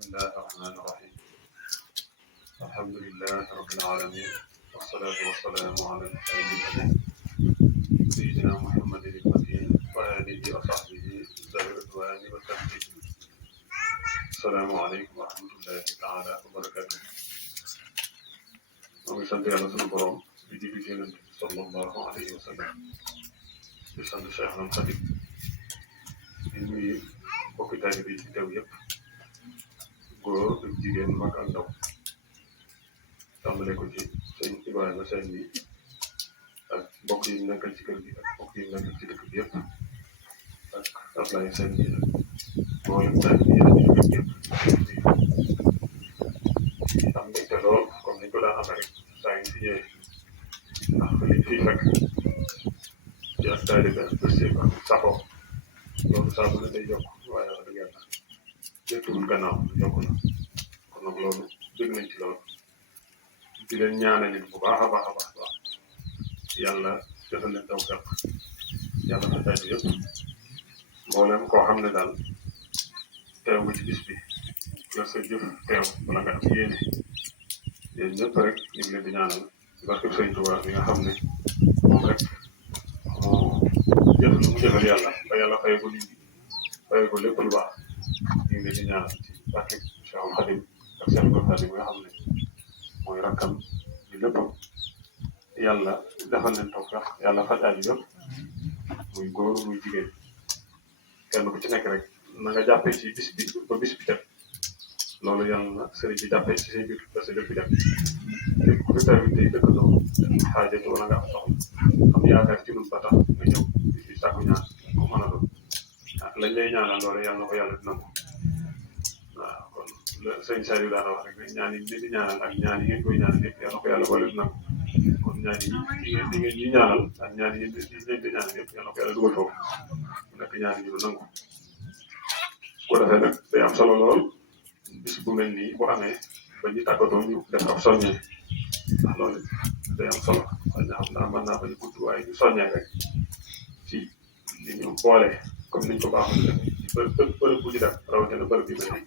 بسم الله الرحمن الرحيم الحمد لله رب العالمين والصلاة والسلام على الحبيب الأمين سيدنا محمد المكين وآله وصحبه ذوي الرضوان والتمكين. السلام عليكم ورحمة الله تعالى وبركاته. ومن sant Yàlla sunu borom di julli ci Yonent bi sallallahu alayhi wa sallam di sant Cheikh Ahmadou Khadim di nuyu mbokki taalibe yi ci teew yëpp góor ak jigéen mag ak ndaw tàmbale ko ci sëñ Ibrahima Sène bi ak mbokk yi nekkal ci kër gi ak mbokk yi nekkal ci dëkk bi yëpp ak Ablaye Sène bi ak mboolem taalibe yi ak jullit yëpp am mbégte lool comme niñ ko daan amee rek saa yu fi ñëwee ndax liñ fiy fekk ci ak taalibe ak bëstéef ak saxoo loolu saa bu ne day yokk waaye wax dëgg yàlla jëttuwul gannaaw yokk na kon nag loolu dégg nañ ci lool di leen ñaanal bu baax a baax a baax yàlla defal leen taw fekk yàlla fa taaju yëpp mboolem koo xam ne daal teew nga ci bis bi yor sa jëf teew wala nga am yéene yéen ñëpp rek ñu ngi leen di ñaanal barke Sëriñ Tuubaa bi nga xam ne moom rek moo jëf lu mu jëfal yàlla ba yàlla fay ko nit ñi fay ko lépp lu baax ñu ngi leen di ñaanal ci barke Cheikhul Khadim ak Cheikhul Khadim nga xam ne mooy rakkam di léppam yàlla defal leen tawfeex yàlla faj aaju yëpp muy góor muy jigéen kenn ku ci nekk rek na nga jàppee ci bis bi ba bis bi dem loolu yàlla na sëriñ bi jàppee ci say biir ba sa lépp dem lépp ku fi teew tey dëkk doom xaajati wala nga am soxla am yaakaar ci ñun ba tax nga ñëw di fi sàkku ñaan ku mën a doon lañ lay ñaanal loolu yàlla na ko yàlla dina ko waaw kon sëñ Saliou daana wax rek ne ñaan yi di ñaanal ak ñaan yi ngeen koy ñaanal yëpp yàlla na ko yàlla boole dina ko kon ñaan yi ngeen ñi ñaanal ak ñaan yi ngeen di ñaanal yëpp yàlla na ko yàlla dugal foofu mu nekk ñaan yi ñu nangu ko defee nag day am solo lool bis bu mel nii bu amee ba ñu tàggatoo ñu def ab soññee ndax loolu day am solo waaye nga xam naa mën naa bañ a gudd waaye ñu soññee rek ci li ñu boole comme niñ ko baaxul def ci bërëb bu ñu def rawatina bërëb bi mel nii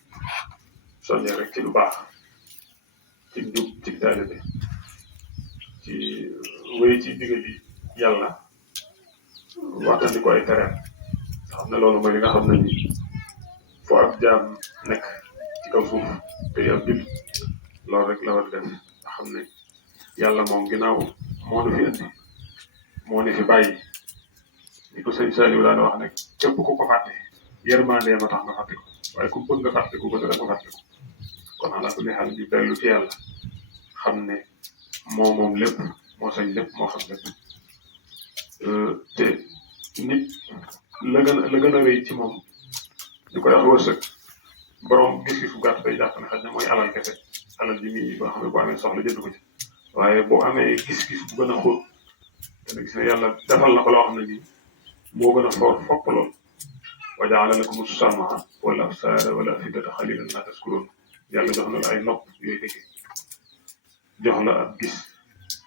soññee rek ci lu baax ci njub ci taalibe ci wéy ci ndigal yi yàlla waxtaan ko ay tereem nga xam ne loolu mooy li nga xam ne ni foo ab jaam nekk ci kaw suuf te ab jul loolu rek la war def nga xam ne yàlla moom ginnaaw moo nu fi indi moo ni fi bàyyi ni ko sëñ Saliou daan wax ne képp ku ko fàtte yërmande ma tax nga fàtte ko waaye ku bëgg nga fàtte ko dara nga fàtte ko kon ala kulli xaal ñu dellu ci yàlla xam ne moom lépp moo sañ lépp moo xam lépp te nit la gën a rëy ci moom ñu koy wax wërsëg borom gis-gis bu gàtt day jàpp ne xaj na mooy alal kese alal ji muy boo xam ne boo amee soxla jënd ko ci waaye boo amee gis-gis bu gën a xóot te gis ne yàlla defal na ko loo xam ne nii moo gën a foor fopp lool wa jaala lakum as-sam'a wal absaara wal af'idata qaliilan maa tashkuruun yàlla jox na la ay nopp yooyu dégg jox la ab gis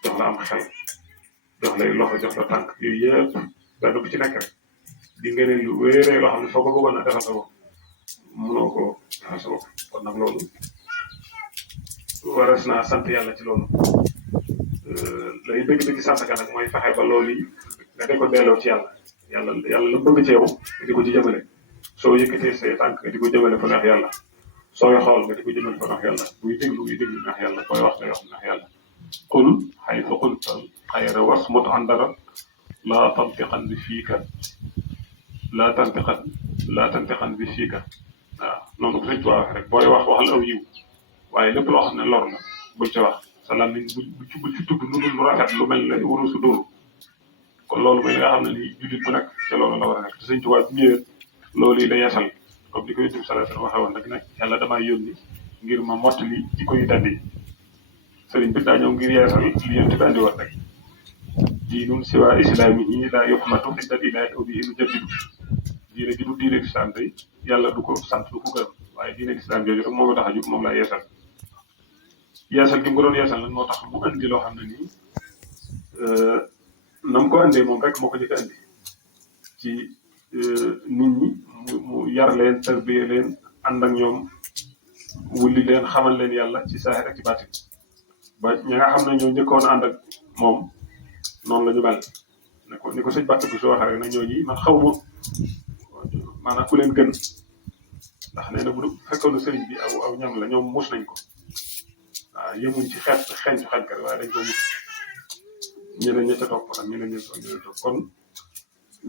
jox la am xel jox lay loxo jox la tànk yooyu yëpp benn bu ci nekk rek di nga ne lu wéeree loo xam ne soo ko bëggoon a defal sa bopp mënoo ko defal sa bopp kon nag loolu waras naa sant yàlla ci loolu lay dëgg-dëgg sant ka nag mooy fexe ba loolu yi nga de ko delloo ci yàlla yàlla la bëgg ci yow nga di ko ci jëmale soo yëkkatee say tànk nga di ko jëmale fa neex yàlla sooy xool nga di ko jëmale fa neex yàlla buy déglu neex yàlla koy wax ngay wax neex yàlla qul haythu qulta xayra wasmut an dara laa tantiqan bi fiika laa tantiqan bi fiika waaw noonu ko sëñ Tuubaa wax rek booy wax waxal aw yiw waaye lépp loo xam ne lor la buñ ci wax sa làmmiñ bu ci tudd lu dul rafet lu mel ne waru su dóoru kon loolu mooy li nga xam ne nii jullit bu nekk ca loolu la war a nekk te sëñ Tuubaa bu ñëwee loolu yi la yeesal comme ni ko Yonent bi sallallahu alayhi wa sallam waxee woon rek ne yàlla damaa yónni ngir ma mottali ci ko yu tedd yi sëriñ bi daa ñëw ngir yeesal li Yonent bi andi woon rek diinun siwaa islaamihi laa yuhmadu inda ilaahi wa bihi nujaddidu diine ji du diine islam tey yàlla du ko sant du ko gërëm waaye diine islam jooju rek moo ko tax a jóg moom laa yeesal gi mu ko doon yeesal nag moo tax mu andi loo xam ne nii na mu ko andee moom rek moo ko njëkk a andi ci nit ñi mu yar leen tarbiye leen ànd ak ñoom wulli leen xamal leen yàlla ci saahir ak ci baatin ba ñi nga xam ne ñoo njëkkoon ànd ak moom noonu la ñu mel ni ko sëñ Bàtt bi soo waxee rek na ñooñi man xaw ma maanaam ku leen gën ndax nee na bu fekkoon ne sëriñ bi aw ñam la ñoom mus nañ ko waaw yemuñ ci xeeñtu xañkat waaye dañ ko mus ñeneen ña ca topp ak ñeneen ña topp kon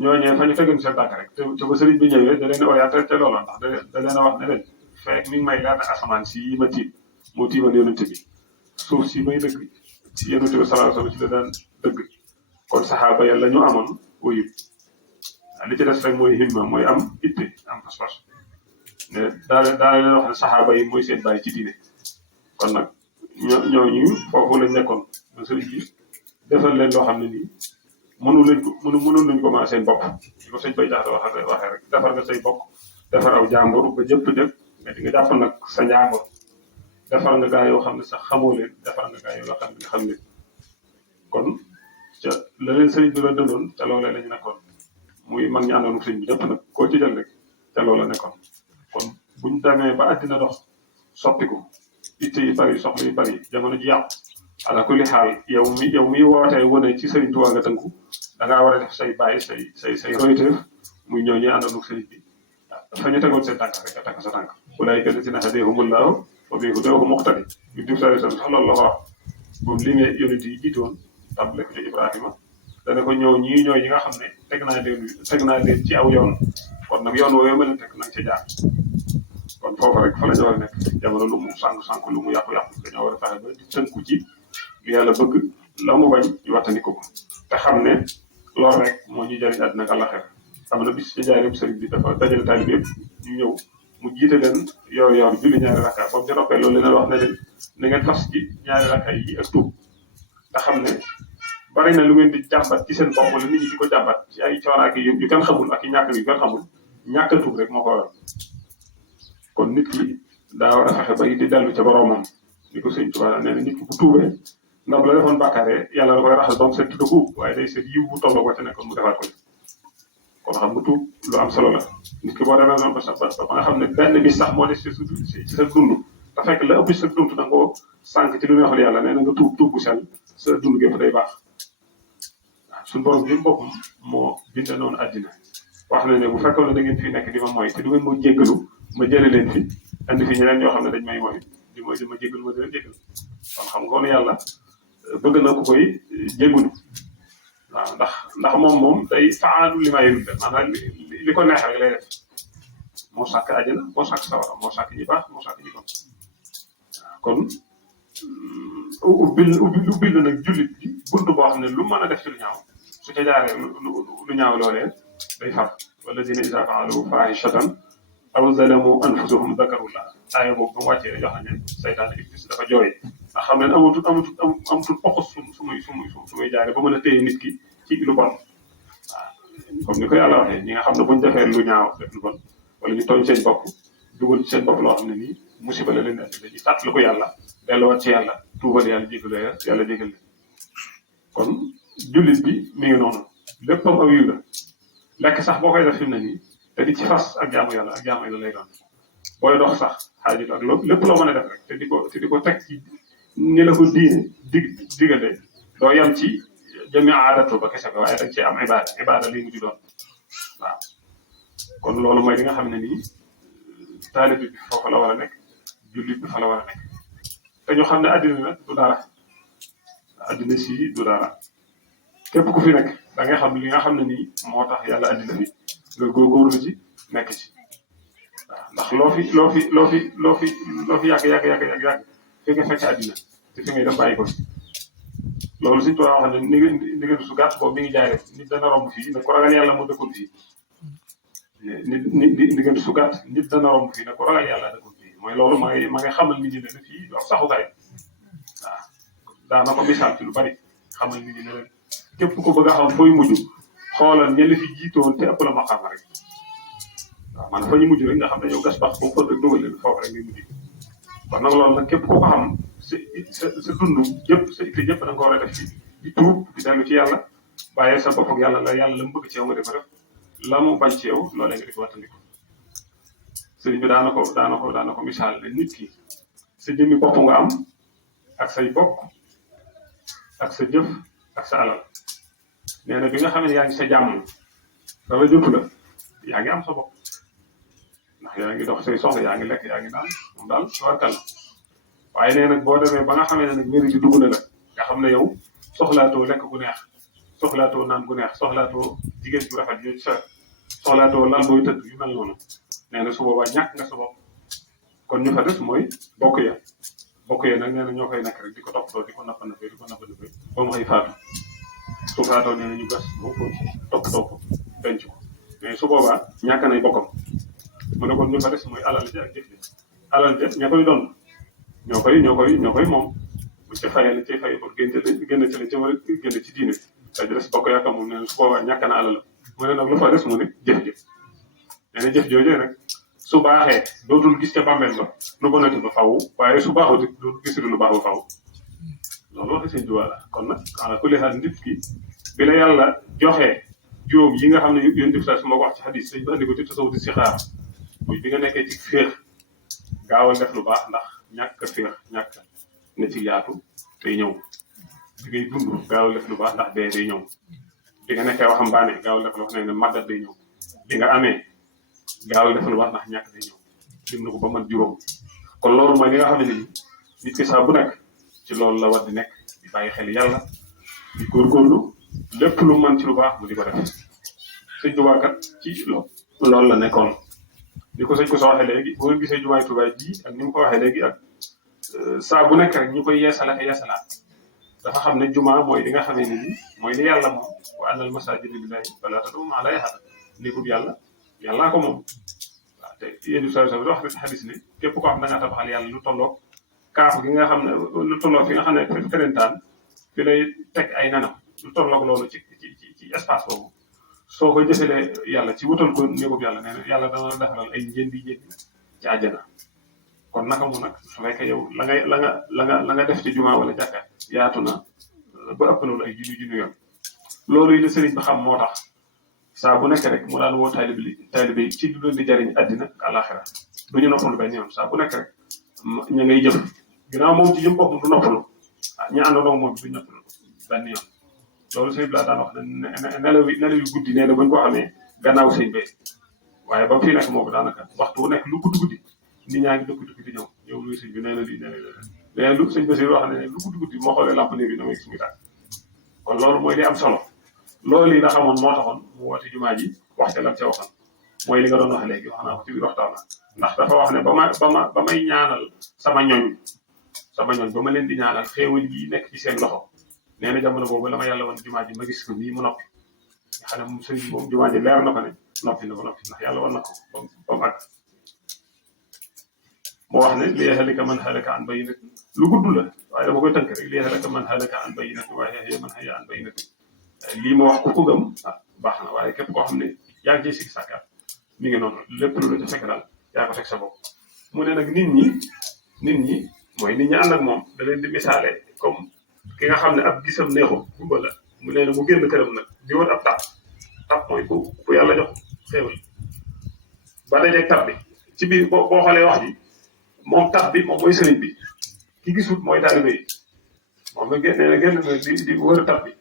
ñooñee fa ñu tegoon seen tànk rek te ba sëriñ bi ñëwee da leen orienté te loola ndax da leen a wax ne leen fekk mi ngi may leer ne asamaan si yi ma tiim moo tiimal yonente bi suuf si may dëgg ci yonente bi sallallahu alayhi wasallam ci la daan dëgg kon saxaaba yàlla ñu amoon uyib li ci des rek mooy himma mooy am itte am pas-pas ne daa leen wax ne saxaaba yi mooy seen bàyyi ci diine kon nag ñooñu foofu lañ nekkoon ba sëriñ bi defal leen loo xam ne nii mënul lañ ko mën a seen bopp di ko sëñ bay jaxte waxee rek defar nga say bokk defar aw jàmbur ba jëpp jëpp mais di nga jàpp nag sa njàmbur defar nga gaa yoo xam ne sax xamoo leen defar nga gaa yoo xam ne nga xam leen kon ca la leen sëriñ bi la dëndoon ca loolee lañu nekkoon muy mag ñi àndoon sëriñ bi ñëpp nag koo ci jël rek ca loola nekkoon kon buñ demee ba àddina dox soppiku itte yi bari soxla yi bari jamono ji yàqu ala kulli xaal yow mi wootee wane ci sëriñ Tuubaa nga tënku da ngaa war a def say bàyyi say royteef muy ñoo ñi àndoon sëriñ bi fa ñu tegoon seen tànk rek nga teg sa tànk ulaa'ika llaziina hadaahumullaahu fa bihudaahu muqtadi yu diw saa sax loolu la ko wax moom li nga yonent yi jiitu woon tàmbale ko ci Ibrahima dana ko ñëw ñii ñooy ñi nga xam ne teg naa leen ci aw yoon kon nag yoon woowee ma leen teg nañ ca jaar kon foofu rek fa la ñu war a nekk jamono lu mu sànq lu mu yàqu-yàqu dañoo war a fexe ba di tënku ci li yàlla bëgg la mu bañ ñu waxtaanee ko te xam ne loolu rek moo ñuy jëriñ àddina ak àllaxira am na bis ci jaareem sëriñ bi dafa dajale taalibe yëpp ñu ñëw mu jiite leen yor julli ñaari rakka ba mu ci noppee loolu leen wax ne leen na ngeen fas ci ñaari rakka yi ak tuub te xam ne bari na lu ngeen di jàmbat ci seen bopp wala nit ñi di ko jàmbat ci ay coono ak yu kenn xamul ak i ñàkk yu kenn xamul ñàkk a tuub rek moo ko waral kon nit ki daa war a fexe ba di dellu ca boroomam ni ko sëñ Tuubaa nee na nit ki bu tuubee ndax bu la defoon bàkkaaree yàlla da koy raxas ba mu seet tudd waaye day seet yiw bu tolloo ko ca nekkoon mu defaat ko ci kon xam nga tuub lu am solo la nit ki boo demee noonu ba nga xam ne benn bis sax moo des ci sa dund te fekk la ëpp ci sa dund da nga koo sànq ci lu neexul yàlla nee na nga tuub bu sell sa dund gépp day baax waaw suñu borom bi boppam moo binde noonu àddina wax na ne bu fekkoon ne da ngeen fi nekk di ma mooy te du ngeen ma jéggalu ma jëlee leen fi andi fi ñeneen ñoo xam ne dañ may mooy di ma jéggalu ma di leen jéggalu kon xam nga woon yàlla bëgg na ku koy jéggalu waaw ndax moom day faalu li ma yurid maanaam li ko neex rek lay def moo sàkk àjjana moo sàkk sawara moo sàkk ñi baax moo sàkk ñi bon waaw kon ubbil na nag jullit bi buntu boo xam ne lu mën a def ci lu ñaaw su ca jaaree lu ñaaw loolee day far wallazina izaa fa'alu faahishatan aw zalamu anfusahum zakarullah aaya boobu ba mu wàccee rek jox nañ ne saytaan iblis dafa jooy ndax xam ne amatul poxos su muy jaaree ba mën a téye nit ki ci lu bon waaw comme ni ko yàlla waxee ñi nga xam ne buñ defee lu ñaaw def lu bon wala ñu tooñ seen bopp dugal ci seen bopp loo xam ne nii musiba la leen indi dañuy fàttali ko yàlla delluwaat ci yàlla tuubal yàlla jégalu yàlla jégal leen kon jullit bi mi ngi noonu léppam aw yiw la lekk sax boo koy def fi mu ne nii te di ci fas ak jaamu yàlla lay doon booy dox sax xaajut ak lépp loo mën a def rek te di ko teg ci ni la ko diine digale doo yam ci jëmmi aadatu ba kese ba waaye dañ ci am ibaada lii mu ci doon waaw kon loolu mooy li nga xam ne nii taalibe bi foofu la war a nekk jullit bi fa la war a nekk te ñu xam ne addina nag du dara addina si du dara képp ku fi nekk da ngay xam li nga xam ne nii moo tax yàlla addina fi nga góorgóorlu ci nekk ci waaw ndax loo fi yàgg fi nga fekk addina te fi ngay def bàyyi ko loolu suñu tool wax ne ni ngeen su gàtt boobu mi ngi jaay rek nit dana romb fii ne ko ragal yàlla moo dëkkul fii ni ngeen su gàtt nit dana romb fii ne ko ragal yàlla dëkkul fii mooy loolu ma ngay xamal nit ñi ne fii wax saxukaay waaw daana ko misaal ci lu bari xamal nit ñi ne leen képp ko bëgg a xam fooy mujj xoolal ña la fi jiitoon te ëpp la ma xam rek waaw man fa ñu mujj rek nga xam ne yow gas bax ba mu fa rek dugal leen foofu rek ngay mujj kon nag loolu nag képp ko xam sa dund yëpp sa itte yëpp da nga ko war a def ci di tuub di dellu ci yàlla bàyyee sa bopp ak yàlla la mu bëgg ci yow nga di ko def la mu bañ ci yow loolee nga di ko wattandiku sëriñ bi daana ko misaal ne nit ki sa jëmmi bopp nga am ak say bokk ak sa jëf ak sa alal nee na bi nga xam ne yaa ngi sa jàmm dara jotu la yaa ngi am sa bopp ndax yaa ngi dox say soxla yaa ngi lekk yaa ngi naan moom daal warkal waaye nee nag boo demee ba nga xamee ne nag wér gi dugg na la nga xam ne yow soxlaatoo lekk gu neex soxlaatoo naan gu neex soxlaatoo jigéen ju rafet ju sa soxlaatoo lal booy tëdd yu mel noonu nee na su boobaa ñàkk nga sa bopp kon ñu fa des mooy bokk ya nag nee na ñoo koy nekk rek di ko toppatoo di ko nappanapee ba mu xëy faatu su faatoo nee na ñu gas boo ko toppatoo ko denc ko mais su boobaa ñàkk nay bokkam mu ne kon ñu fa des mooy alal ja ak jëf ji alal ja ña koy doon ñoo koy moom bu ca fayee la cay fayee pour génn ci la ca war a génn ci diine day des bokk yaakaar moom nee na su boobaa ñàkk na alal la mu ne nag lu fa des mu ne jëf nee na jëf joojee nag su baaxee dootul gis ca bàmmeel ba lu bonati ba faw waaye su baaxut dootul gis lu baax ba faw loolu waxi sëñ Tuubaa la kon nag ala kulli xaal nit ki bi la yàlla joxee juróom yi nga xam ne yéen def saa su ma ko wax ci xadis sëñ bi andi ko ci tasawuf di si xaar muy bi nga nekkee ci féex gaawal def lu baax ndax ñàkk féex ñàkk ne ci yaatu day ñëw bi ngay dund gaawal def lu baax ndax dee day ñëw bi nga nekkee waxambaane gaawal def lu wax ne màggat day ñëw bi nga amee gaawal def lu baax ndax ñàkk day ñëw lim na ko ba man juróom kon loolu mooy li nga xam ne nit ki saa bu nekk ci loolu la war di nekk di bàyyi xel yàlla di góorgóorlu lépp lu mën ci lu baax mu di ko def sëñ Tuubaa kat ci loolu la nekkoon di ko sëñ ko soo waxee léegi boo gisee jumaay Tuubaa ji ak ni mu ko waxee léegi ak saa bu nekk rek ñu koy yeesalaat dafa xam ne jumaa mooy li nga xamee ne ni mooy li yàlla moom wa annal masaajida lillaahi falaa tad'uu ma'a llaahi ahadan néegub yàllaa ko moom waaw te yéen di wax na ci xadis ne képp koo xam da ngaa tabaxal yàlla lu tolloog kaaf gi nga xam ne lu tolloog fi nga xam ne ferentaan fi lay teg ay nanam lu tolloog loolu ci espace boobu soo ko jëfalee yàlla ci wutal ko néegub yàlla nee na yàlla dana la defaral ay njëndi ci àjjana kon naka mu nag su fekkee yow la nga def ci jumaa wala jàkka yaatu na ba ëpp loolu ay junni yoon loolu yi la sëriñ bi xam moo tax saa bu nekk rek mu daan woo taalibe yi ci du leen di jariñ àddina ak àllaaxira du ñu noppalu benn yoon saa bu nekk rek ña ngay jëf ginnaaw moom ci jëm boppam du noppalu ñi àndandoo moom du noppalu benn yoon loolu sëñ bi laa daan wax ne nelaw yu guddi nee na bañ ko xamee gannaaw sëñ bee waaye ba fii nekk moom daanaka waxtu wu nekk lu guddi nit ñaa ngi dëkk di ñëw luy sëñ bi nee na lii nee na lu sëñ Basiru wax ne lu guddi moo xoolee lamp néeg bi damay gis muy tàkk kon loolu mooy li am solo loolu yi nga xamoon moo taxoon mu woote jumaa ji wax ca lam ca waxoon mooy li nga doon wax léegi wax naa ko ci biir waxtaan ndax dafa wax ne ba may ñaanal sama ñoñ ba ma leen di ñaanal xéewal yi nekk ci seen loxo nee na jamono boobu la ma yàlla woon jumaa ji ma gis ko nii mu noppi nga xam ne moom sëñ bi moom jumaa ji leer na ko ne noppi na ba noppi ndax yàlla woon na ko ba mu àgg moo wax ne li yahlika man halaka an bayyinatin lu gudd la waaye dama koy tënk rek li yahlika man halaka an bayyinatin wa yahya man hayya an bayyinatin lii ma wax ku ko gëm baax na waaye képp koo xam ne yaa ngi ciy sikki sàkkaat mi ngi noonu lépp lu la ca fekk daal yaa ko teg sa bopp mu ne nag nit ñi mooy nit ñi ànd ak moom da leen di misaale comme ki nga xam ne ab gisam neexul gumba la mu ne mu génn këram nag di wër ab tab mooy ku yàlla jox xéewal ba dajeeg tab bi ci biir boo xoolee wax ji moom tab bi moom mooy sëriñ bi ki gisul mooy taalibe yi moom nga génn na di wër tab bi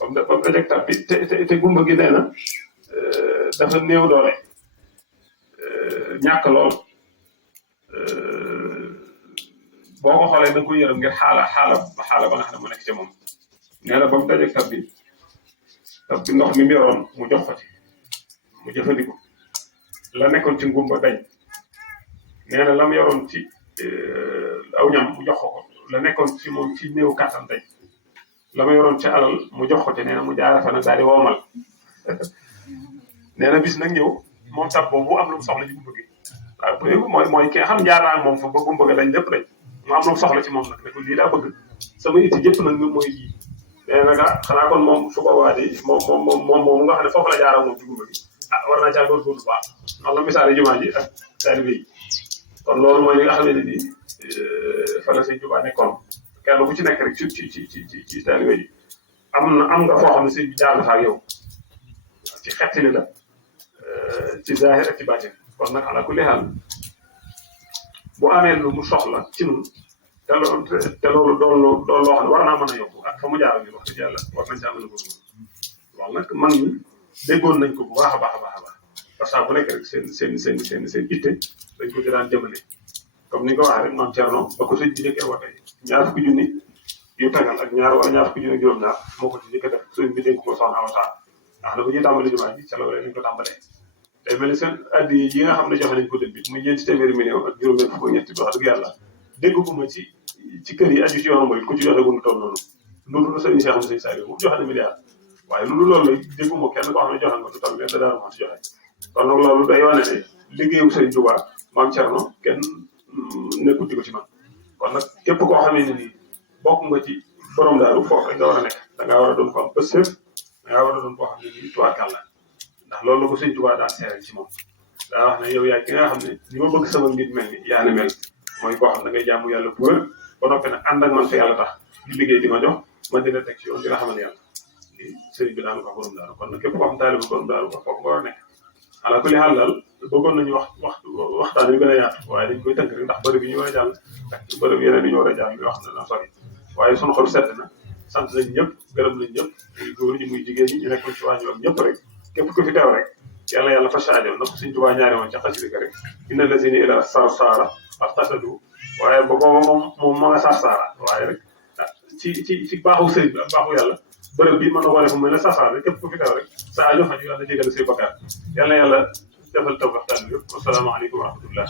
ba mu dajeeg tab bi te gumba gi nee na dafa néew doole ñàkk lool boo ko xoolee da nga koy yërëm ngir xaala ba nga xam ne mu nekk ci moom nee na ba mu dajeeg tab bi ndox mi yoroon mu jox ko ci mu jëfandikoo la nekkoon ci ngumba dañ nee na la mu yoroon ci aw ñam mu jox ko la nekkoon ci moom ci néew kàttan dañ la mu yoroon ci alal mu jox ko ci nee na mu jaara fa nag daal di woomal nee na bis nag ñëw moom tab boobu bu am lu mu soxla ci gumba gi waaw mooy ki nga xam jaar naa moom fa ba gumba ga dañ lépp dañ mu am lu mu soxla ci moom nag ne ko lii laa bëgg sama itti jëpp nag mooy lii nee na nag xanaa kon moom su boobaa di moom nga xam ne foofu la jaaral moom ci gumba gi war naa caa góorgóorlu baax noonu la misaale jumaa ji ak taalibe yi kon loolu mooy li nga xam ne nii fa la sëñ Tuubaa nekkoon kenn ku ci nekk rek ci taalibe yi am nga foo xam ne sëñ bi jaar na fa ak yow ci xettali la ci zaahir ak ci baatin kon nag ala kulli haal bu amee lu mu soxla ci ñun te loolu doon loo xam ne war naa mën a yokku ak fa mu jaar ak wax dëgg yàlla war nañ caa mën a góorgóorlu loolu nag mag ñi déggoon nañ ko bu baax a baax a baax a baax parce que bu nekk rek seen itte dañ ko ci daan jëmale comme ni nga ko waxee rek maam Thierno ba ko sëñ bi njëkkee woote ñaar fukki junni yu tegal ak ñaar wala ñaar fukki junni juróom-ñaar moo ko ci njëkk a def sëñ bi dénk ko soxna Awa Sarr ndax na bu ñuy tàmbali jumaa ji ca la wala nañ ko tàmbalee day mel ni seen addi yi nga xam ne joxe nañ ko dël bi muy ñeenti téeméeri million ak juróom-benn fukk ñetti bi wax dëgg yàlla dégg ko ma ci kër yi aju ci yoonu mooy ku ci joxe gundu toll noonu loolu sëñ Cheikh Moussa Saliou moom joxe na milliard waaye loolu loolu lay dégguma kenn koo xam ne joxe nga du toll leen da daal moo ci joxe kon nag loolu day wane ne liggéeyu Sëriñ Tuubaa maam Thierno kenn nekkul ci ko ci man kon nag képp koo xamee ne nii bokk nga ci borom daaru foofu rek nga war a nekk da ngaa war a doon ko am pësëf da ngaa war a doon koo xam ne nii tuwaarkal la ndax loolu la ko Sëriñ Tuubaa daan seeral ci moom daa wax ne yow yaay ki nga xam ne ni ma bëgg sama nit mel ni yaa ni mel mooy koo xam ne da ngay jaamu yàlla bu wér ba noppi nag ànd ak man fa yàlla tax di liggéey di ma jox man dina teg ci yoon dina xamal yàlla lii sëriñ bi daan ko borom daaru kon nag képp koo xam taalibu borom daaru ko foofu nga war a nekk ala kulli xaal daal bëggoon nañu waxtaan yu gën a yaatu waaye dañ koy tënk rek ndax bërëb yi ñu war a jàll ak bërëb yeneen yi ñu war a jàll yoo xam ne dana sori waaye sunu xol sedd na sant nañ ñëpp gërëm nañ ñëpp muy góor ñi muy jigéen ñi ñu nekkoon ci wàññi woon ñëpp rek képp ku fi teew rek yàlla fa saajo na ko Sëriñ Tuubaa ñaari woon ca xasida rek inna lazina ila saara axtasadu waaye ba booba moom ma nga saara waaye rek ci baaxu sëriñ bi ak baaxu yàlla bërëb bi mën na ko def mel ne saara rek képp ku fi teew rek saa aajo faju yàlla jégal say bakkaar yàlla defal taw waxtaan bi yëpp asalaamaaleykum wa rahmatullah